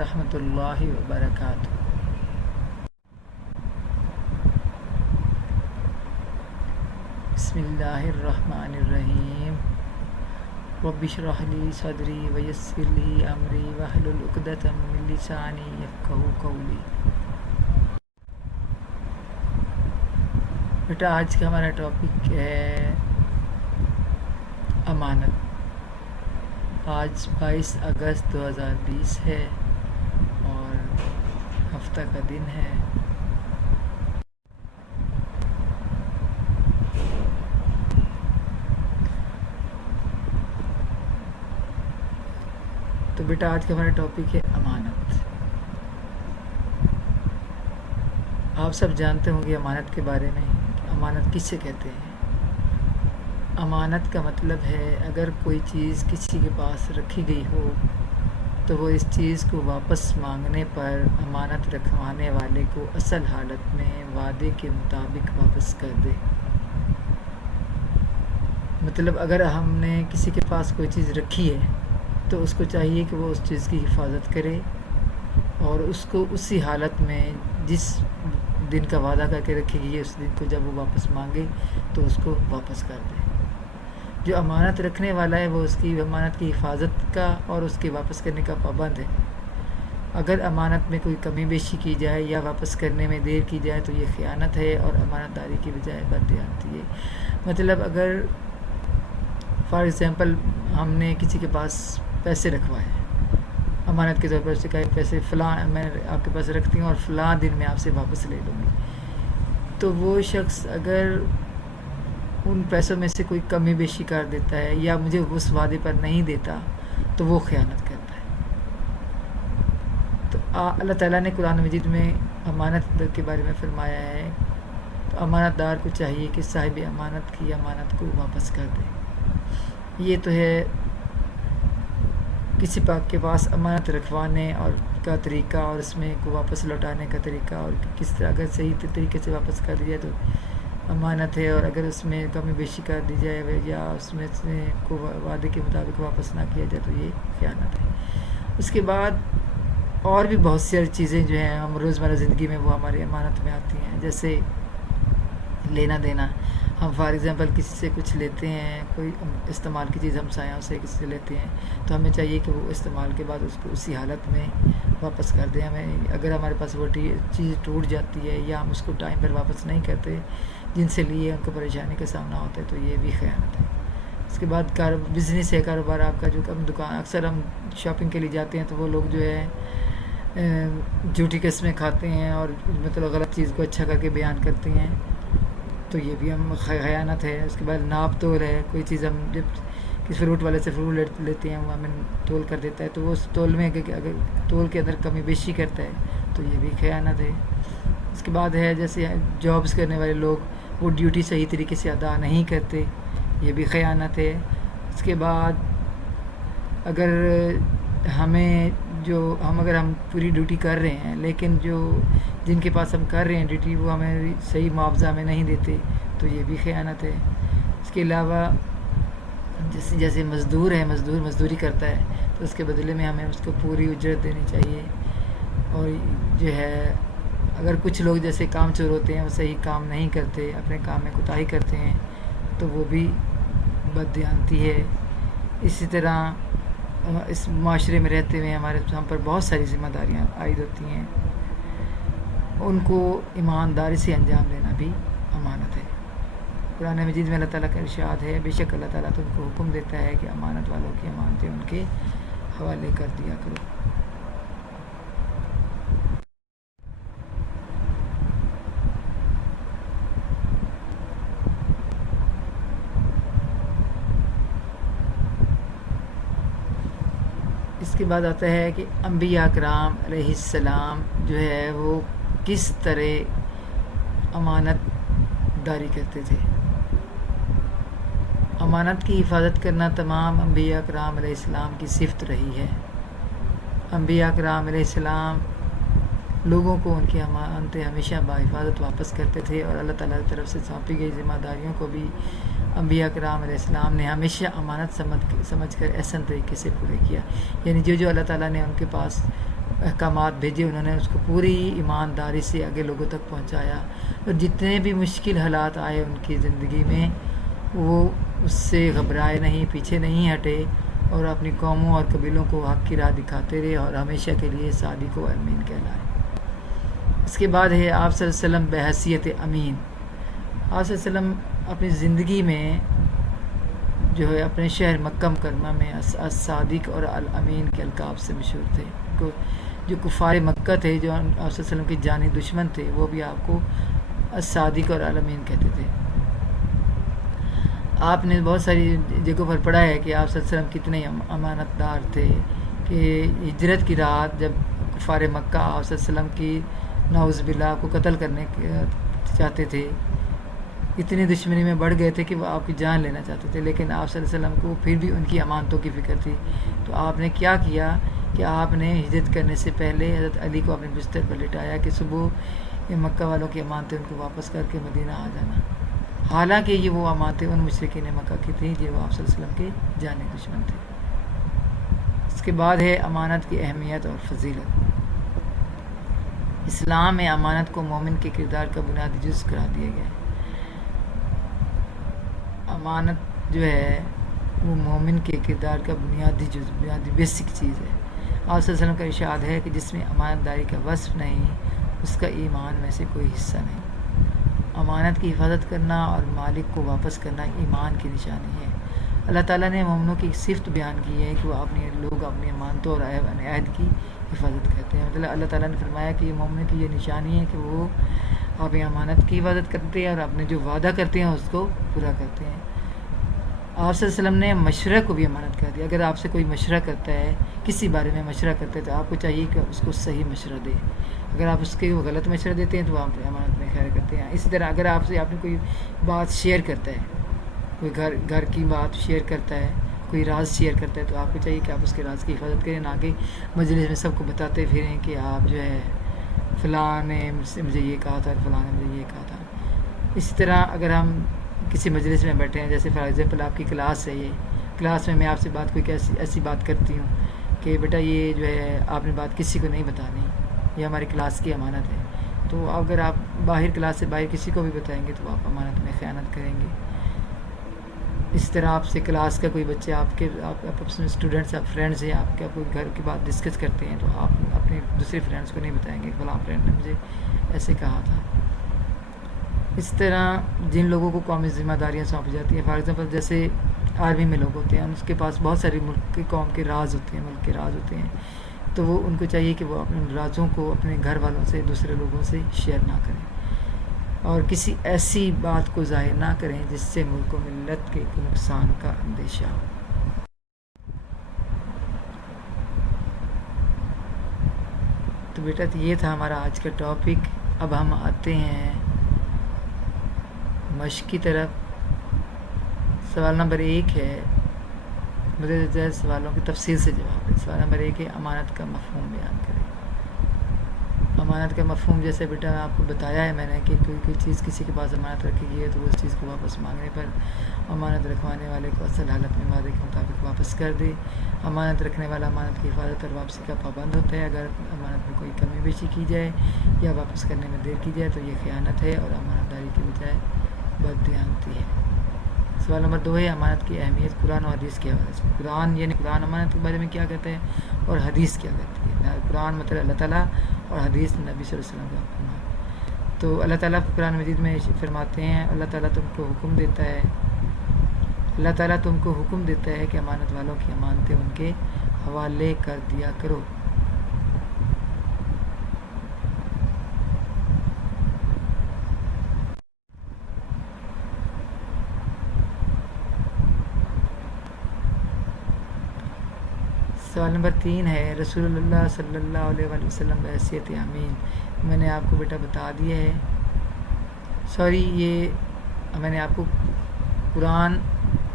ورحمۃ اللہ وبرکاتہ۔ بسم اللہ الرحمن الرحیم۔ رب اشرح لی صدری ویسر لی امری واحلل عقدۃ من لسانی یفقہوا قولی۔ بیٹا آج کا ہمارا ٹاپک ہے امانت۔ آج 22 اگست 2020 ہے اور ہفتہ کا دن ہے۔ تو بیٹا آج کا ہمارا ٹاپک ہے امانت۔ آپ سب جانتے ہوں گے امانت کے بارے میں کہ امانت کس سے کہتے ہیں۔ امانت کا مطلب ہے اگر کوئی چیز کسی کے پاس رکھی گئی ہو تو وہ اس چیز کو واپس مانگنے پر امانت رکھوانے والے کو اصل حالت میں وعدے کے مطابق واپس کر دے۔ مطلب اگر ہم نے کسی کے پاس کوئی چیز رکھی ہے تو اس کو چاہیے کہ وہ اس چیز کی حفاظت کرے اور اس کو اسی حالت میں جس دن کا وعدہ کر کے رکھی گئی ہے اس دن کو جب وہ واپس مانگے تو اس کو واپس کر دے۔ جو امانت رکھنے والا ہے وہ اس کی امانت کی حفاظت کا اور اس کے واپس کرنے کا پابند ہے۔ اگر امانت میں کوئی کمی بیشی کی جائے یا واپس کرنے میں دیر کی جائے تو یہ خیانت ہے اور امانت داری کی بجائے بددیانتی ہے۔ مطلب اگر فار ایگزامپل ہم نے کسی کے پاس پیسے رکھوائے امانت کے طور پر، اس سے کہا پیسے فلاں میں آپ کے پاس رکھتی ہوں اور فلاں دن میں آپ سے واپس لے لوں گی، تو وہ شخص اگر ان پیسوں میں سے کوئی کمی بیشی کر دیتا ہے یا مجھے اس وعدے پر نہیں دیتا تو وہ خیانت کرتا ہے۔ تو اللہ تعالیٰ نے قرآن مجید میں امانت کے بارے میں فرمایا ہے، تو امانت دار کو چاہیے کہ صاحب امانت کی امانت کو واپس کر دے۔ یہ تو ہے کسی کے پاس امانت رکھوانے اور کا طریقہ اور اس میں کو واپس لوٹانے کا طریقہ، اور کس طرح اگر صحیح طریقے سے واپس کر دیا تو امانت ہے، اور اگر اس میں کمی بیشی کر دی جائے یا اس میں کو وعدے کے مطابق واپس نہ کیا جائے تو یہ خیانت ہے۔ اس کے بعد اور بھی بہت سی چیزیں جو ہیں ہم روزمرہ زندگی میں وہ ہماری امانت میں آتی ہیں، جیسے لینا دینا۔ ہم فار ایگزامپل کسی سے کچھ لیتے ہیں، کوئی استعمال کی چیز ہم سایوں سے کسی سے لیتے ہیں تو ہمیں چاہیے کہ وہ استعمال کے بعد اس کو اسی حالت میں واپس کر دیں۔ ہمیں اگر ہمارے پاس وہ چیز ٹوٹ جاتی ہے یا ہم اس کو ٹائم پر واپس نہیں کرتے جن سے لیے ان کو پریشانی کا سامنا ہوتا ہے تو یہ بھی خیانت ہے۔ اس کے بعد بزنس ہے، کاروبار آپ کا، جو ہم دکان اکثر ہم شاپنگ کے لیے جاتے ہیں تو وہ لوگ جو ہے جھوٹی قسمیں کھاتے ہیں اور مطلب غلط چیز کو اچھا کر کے بیان کرتے ہیں تو یہ بھی ہم خیانت ہے۔ اس کے بعد ناپ تول ہے، کوئی چیز ہم جب کسی فروٹ والے سے فروٹ لیتے ہیں وہ ہمیں تول کر دیتا ہے تو وہ اس تول میں اگر تول کے اندر کمی بیشی کرتا ہے تو یہ بھی خیانت ہے۔ اس کے بعد ہے جیسے جابس کرنے والے لوگ وہ ڈیوٹی صحیح طریقے سے ادا نہیں کرتے، یہ بھی خیانت ہے۔ اس کے بعد اگر اگر ہم پوری ڈیوٹی کر رہے ہیں لیکن جن کے پاس ہم کر رہے ہیں ڈیوٹی وہ ہمیں صحیح معاوضہ ہمیں نہیں دیتے تو یہ بھی خیانت ہے۔ اس کے علاوہ جیسے مزدور ہے، مزدوری کرتا ہے تو اس کے بدلے میں ہمیں اس کو پوری اجرت دینی چاہیے۔ اور جو ہے اگر کچھ لوگ جیسے کام چور ہوتے ہیں وہ صحیح کام نہیں کرتے، اپنے کام میں کوتاہی کرتے ہیں تو وہ بھی بددیانتی ہے۔ اسی طرح اس معاشرے میں رہتے ہوئے ہم پر بہت ساری ذمہ داریاں عائد ہوتی ہیں، ان کو ایمانداری سے انجام دینا بھی امانت ہے۔ قرآن مجید میں اللہ تعالیٰ کا ارشاد ہے، بے شک اللہ تعالیٰ تم کو حکم دیتا ہے کہ امانت والوں کی امانتیں ان کے حوالے کر دیا کرو۔ اس کے بعد آتا ہے کہ انبیاء کرام علیہ السلام جو ہے وہ کس طرح امانت داری کرتے تھے۔ امانت کی حفاظت کرنا تمام انبیاء کرام علیہ السلام کی صفت رہی ہے۔ انبیاء کرام علیہ السلام لوگوں کو ان کی امانتیں ہمیشہ بحفاظت واپس کرتے تھے اور اللہ تعالیٰ کی طرف سے سونپی گئی ذمہ داریوں کو بھی انبیاء کرام علیہ السلام نے ہمیشہ امانت سمجھ کر احسن طریقے سے پورے کیا۔ یعنی جو اللہ تعالیٰ نے ان کے پاس احکامات بھیجے انہوں نے اس کو پوری ایمانداری سے آگے لوگوں تک پہنچایا، اور جتنے بھی مشکل حالات آئے ان کی زندگی میں وہ اس سے گھبرائے نہیں، پیچھے نہیں ہٹے، اور اپنی قوموں اور قبیلوں کو حق کی راہ دکھاتے رہے اور ہمیشہ کے لیے صادق و امین کہلائے۔ اس کے بعد ہے آپ صلی اللہ علیہ وسلم بحیثیت امین۔ آپ صلی اللہ علیہ وسلم اپنی زندگی میں جو ہے اپنے شہر مکہ مکرمہ میں الصادق اور الامین کے القاب سے مشہور تھے۔ جو کفار مکہ تھے، جو آپ صلی اللہ علیہ وسلم کے جانی دشمن تھے، وہ بھی آپ کو الصادق اور الامین کہتے تھے۔ آپ نے بہت ساری جگہوں پر پڑھا ہے کہ آپ صلی اللہ علیہ وسلم کتنے امانت دار تھے، کہ ہجرت کی رات جب کفار مکہ آپ صلی اللہ علیہ وسلم کی نعوذ باللہ کو قتل کرنے چاہتے تھے، اتنی دشمنی میں بڑھ گئے تھے کہ وہ آپ کی جان لینا چاہتے تھے، لیکن آپ صلی اللہ علیہ وسلم کو پھر بھی ان کی امانتوں کی فکر تھی۔ تو آپ نے کیا کیا کہ آپ نے ہجرت کرنے سے پہلے حضرت علی کو اپنے بستر پر لٹایا کہ صبح یہ مکہ والوں کی امانتیں ان کو واپس کر کے مدینہ آ جانا، حالانکہ یہ وہ امانتیں ان مشرکین مکہ کی تھیں جو آپ صلی اللہ علیہ وسلم کے جانی دشمن تھے۔ اس کے بعد ہے امانت کی اہمیت اور فضیلت۔ اسلام میں امانت کو مومن کے کردار کا بنیادی جز قرار دیا گیا ہے۔ امانت جو ہے وہ مومن کے کردار کا بنیادی جز، بنیادی بیسک چیز ہے۔ آپ صلی اللہ علیہ وسلم کا ارشاد ہے کہ جس میں امانت داری کا وصف نہیں، اس کا ایمان میں سے کوئی حصہ نہیں۔ امانت کی حفاظت کرنا اور مالک کو واپس کرنا ایمان کی نشانی ہے۔ اللہ تعالیٰ نے مومنوں کی صفت بیان کی ہے کہ وہ لوگ اپنی امانتوں اور عہد کی حفاظت کرتے ہیں۔ مطلب اللہ تعالیٰ نے فرمایا کہ یہ مومنوں کی یہ نشانی ہے کہ وہ اپنی امانت کی حفاظت کرتے ہیں اور اپنے جو وعدہ کرتے ہیں اس کو پورا کرتے ہیں۔ آپ صلی اللہ علیہ وسلم نے مشورہ کو بھی امانت کر دیا۔ اگر آپ سے کوئی مشورہ کرتا ہے، کسی بارے میں مشورہ کرتا ہے، تو آپ کو چاہیے کہ اس کو صحیح مشورہ دیں۔ اگر آپ اس کے غلط مشورہ دیتے ہیں تو آپ امانت میں خیانت کرتے ہیں۔ اسی طرح اگر آپ نے کوئی بات شیئر کرتا ہے، کوئی گھر کی بات شیئر کرتا ہے، کوئی راز شیئر کرتا ہے، تو آپ کو چاہیے کہ آپ اس کے راز کی حفاظت کریں، نہ کہ مجلس میں سب کو بتاتے پھریں کہ آپ جو ہے فلاں نے مجھے یہ کہا تھا، فلاں نے مجھے یہ کہا تھا۔ اسی طرح اگر ہم کسی مجلس میں بیٹھے ہیں، جیسے فار ایگزامپل آپ کی کلاس ہے، یہ کلاس میں آپ سے کوئی ایسی بات کرتی ہوں کہ بیٹا یہ جو ہے آپ نے بات کسی کو نہیں بتانی، یہ ہماری کلاس کی امانت ہے، تو اگر آپ باہر کلاس سے باہر کسی کو بھی بتائیں گے تو آپ امانت میں خیانت کریں گے۔ اس طرح آپ سے کلاس کا کوئی بچہ آپ اپنے اسٹوڈنٹس، آپ فرینڈس ہیں، آپ کے کوئی گھر کی بات ڈسکس کرتے ہیں، تو آپ اپنے دوسرے فرینڈس کو نہیں بتائیں گے فلاں فرینڈ نے مجھے ایسے کہا تھا۔ اس طرح جن لوگوں کو قومی ذمہ داریاں سونپی جاتی ہیں، فار ایگزامپل جیسے آرمی میں لوگ ہوتے ہیں، اس کے پاس بہت ساری ملک کی قوم کے راز ہوتے ہیں، ملک کے راز ہوتے ہیں، تو وہ ان کو چاہیے کہ وہ اپنے رازوں کو اپنے گھر والوں سے، دوسرے لوگوں سے شیئر نہ کریں، اور کسی ایسی بات کو ظاہر نہ کریں جس سے ملک و ملت کے نقصان کا اندیشہ ہو۔ تو بیٹا یہ تھا ہمارا آج کا ٹاپک۔ اب ہم آتے ہیں مشق کی طرف۔ سوال نمبر 1 ہے، مدد سوالوں کی تفصیل سے جواب ہے۔ سوال نمبر 1 ہے، امانت کا مفہوم بیان کریں۔ امانت کا مفہوم جیسے بیٹا آپ کو بتایا ہے میں نے کہ کوئی چیز کسی کے پاس امانت رکھی گئی ہے تو وہ اس چیز کو واپس مانگنے پر امانت رکھوانے والے کو اصل حالت میں وعدے کے مطابق واپس کر دے۔ امانت رکھنے والا امانت کی حفاظت اور واپسی کا پابند ہوتا ہے۔ اگر امانت میں کوئی کمی بیشی کی جائے یا واپس کرنے میں دیر کی جائے تو یہ خیانت ہے اور امانت داری کی بجائے بددیانتی ہے۔ سوال نمبر 2 ہے، امانت کی اہمیت قرآن و حدیث کے حوالے سے۔ قرآن امانت کے بارے میں کیا کہتا ہے اور حدیث کیا کہتی ہے؟ قرآن مطلب اللہ تعالیٰ اور حدیث نبی صلی اللہ علیہ وسلم کا فرمان۔ تو اللہ تعالیٰ قرآن مجید میں فرماتے ہیں، اللہ تعالیٰ تم کو حکم دیتا ہے کہ امانت والوں کی امانتیں ان کے حوالے کر دیا کرو۔ سوال نمبر 3 ہے، رسول اللہ صلی اللہ علیہ وآلہ وسلم بحیثیت امین۔ میں نے آپ کو بیٹا بتا دیا ہے، یہ میں نے آپ کو قرآن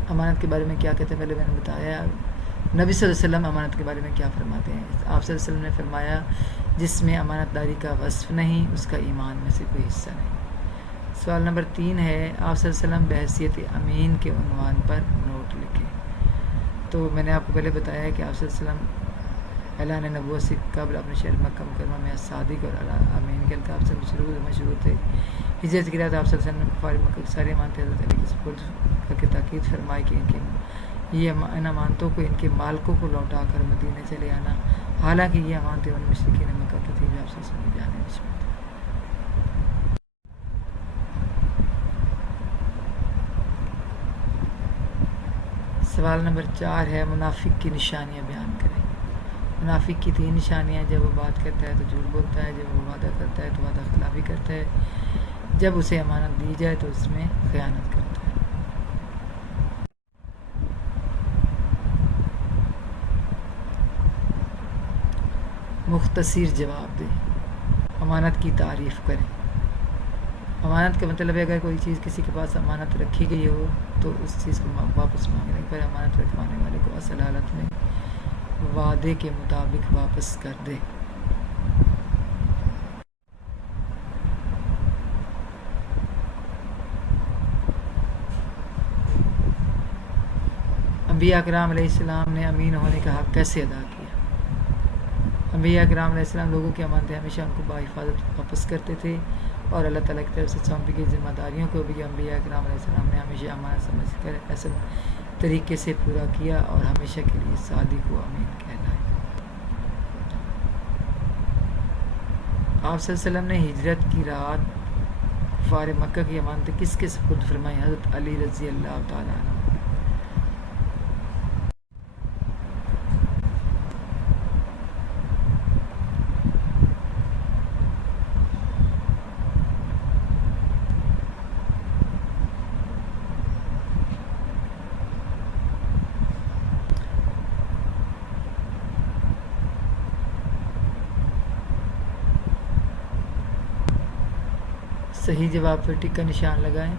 امانت کے بارے میں کیا کہتے ہیں پہلے میں نے بتایا۔ نبی صلی اللہ علیہ وسلم امانت کے بارے میں کیا فرماتے ہیں؟ آپ صلی اللہ علیہ وسلم نے فرمایا، جس میں امانت داری کا وصف نہیں اس کا ایمان میں سے کوئی حصہ نہیں۔ سوال نمبر 3 ہے، آپ صلی اللہ علیہ وسلم بحیثیت امین کے عنوان پر نوٹ لکھیں۔ تو میں نے آپ کو پہلے بتایا کہ آپ صلی اللہ علیہ وسلم اعلان نبوت سے قبل اپنے شہر مکہ مکرمہ میں صادق اور امین کے القاب سے مشہور تھے۔ ہجرت کے بعد آپ صلی اللہ علیہ وسلم نے کفار مکہ کی ساری امانتیں حضرت علی کے سپرد کر کے تاکید فرمائی کہ ان امانتوں کو ان کے مالکوں کو لوٹا کر مدینے چلے آنا، حالانکہ یہ امانتیں ان مشرکین مکہ کی تھیں جو آپ صلی اللہ علیہ وسلم کی جانب سے۔ سوال نمبر 4 ہے، منافق کی نشانیاں بیان کریں۔ منافق کی 3 نشانیاں: جب وہ بات کرتا ہے تو جھوٹ بولتا ہے، جب وہ وعدہ کرتا ہے تو وعدہ خلافی کرتا ہے، جب اسے امانت دی جائے تو اس میں خیانت کرتا ہے۔ مختصر جواب دیں، امانت کی تعریف کریں۔ امانت کا مطلب ہے اگر کوئی چیز کسی کے پاس امانت رکھی گئی ہو تو اس چیز کو واپس مانگنے پر امانت رکھوانے والے کو اصل حالت میں وعدے کے مطابق واپس کر دے۔ انبیاء اکرام علیہ السلام نے امین ہونے کا حق کیسے ادا کیا؟ انبیاء اکرام علیہ السلام لوگوں کی امانتیں ہمیشہ ان کو باحفاظت واپس کرتے تھے، اور اللہ تعالیٰ کی طرف سے سونپی گئی ذمہ داریوں کو بھی انبیاء اکرام علیہ السلام نے ہمیشہ امانت سمجھ کر اصل طریقے سے پورا کیا اور ہمیشہ کے لیے صادق و امین کہلائے۔ آپ صلی اللہ علیہ وسلم نے ہجرت کی رات کفار مکہ کی امانتیں کس کے سپرد فرمائی؟ حضرت علی رضی اللہ تعالیٰ عنہ۔ صحیح جواب پر ٹک کا نشان لگائیں۔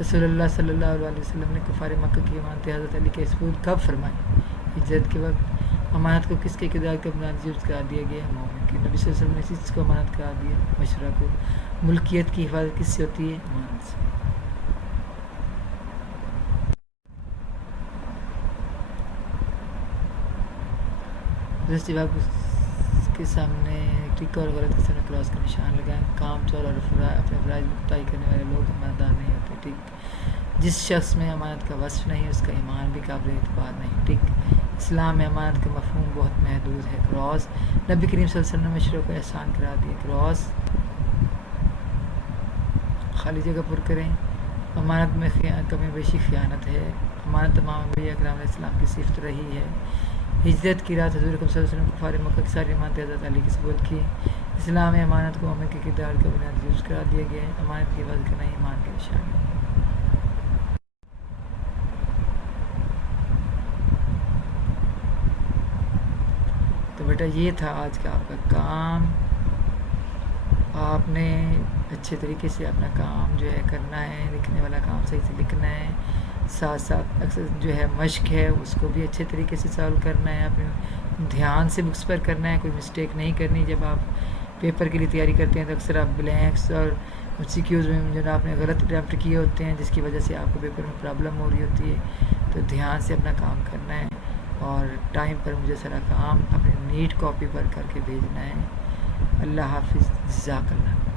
رسول اللہ صلی اللہ علیہ وسلم نے کفار مکہ کی امانتیں حضرت علی کے سپرد کب فرمائیں؟ ہجرت کے وقت۔ امانت کو کس کے کردار کا بنیادی جز قرار دیا گیا ہے؟ مومن کی۔ نبی صلی اللہ علیہ وسلم نے اسی چیز کو امانت قرار دیا۔ مشورہ کو۔ ملکیت کی حفاظت کس سے ہوتی ہے؟ امانت سے۔ درست جواب کے سامنے ٹک اور غلط کے سامنے کراس کا نشان لگائیں۔ کام چور اور اپنے فرائض میں کوتاہی کرنے والے لوگ ایماندار نہیں ہوتے۔ ٹک۔ جس شخص میں امانت کا وصف نہیں اس کا ایمان بھی قابل اعتبار نہیں۔ ٹک۔ اسلام میں امانت کا مفہوم بہت محدود ہے۔ کراس۔ نبی کریم صلی اللہ علیہ وسلم نے مشورہ کو احسان قرار دیا۔ کراس۔ خالی جگہ پر کریں۔ امانت میں کمی بیشی خیانت ہے۔ امانت تمام انبیاء اکرام علیہ السلام کی صفت رہی ہے۔ ہجرت کی رات حضور اکرم صلی اللہ علیہ وسلم کفار مکہ کی ساری امانتیں حضرت علی کے سپرد کی۔ اسلام میں امانت کو مومن کے کردار کا بنیادی جز قرار دیا گیا ہے۔ امانت کی حفاظت کرنا ایمان کی نشانی ہے۔ تو بیٹا یہ تھا آج کا آپ کا کام۔ آپ نے اچھے طریقے سے اپنا کام جو ہے کرنا ہے، لکھنے والا کام صحیح سے لکھنا ہے، ساتھ ساتھ اکثر جو ہے مشق ہے اس کو بھی اچھے طریقے سے سالو کرنا ہے، اپنے دھیان سے بکس پر کرنا ہے، کوئی مسٹیک نہیں کرنی۔ جب آپ پیپر کے لیے تیاری کرتے ہیں تو اکثر آپ بلینکس اور سی کیوز میں جو آپ نے غلط اٹیمپٹ کیے ہوتے ہیں جس کی وجہ سے آپ کو پیپر میں پرابلم ہو رہی ہوتی ہے۔ تو دھیان سے اپنا کام کرنا ہے اور ٹائم پر مجھے سارا کام اپنی نیٹ کاپی پر کر کے بھیجنا ہے۔ اللہ حافظ، جزاک اللہ۔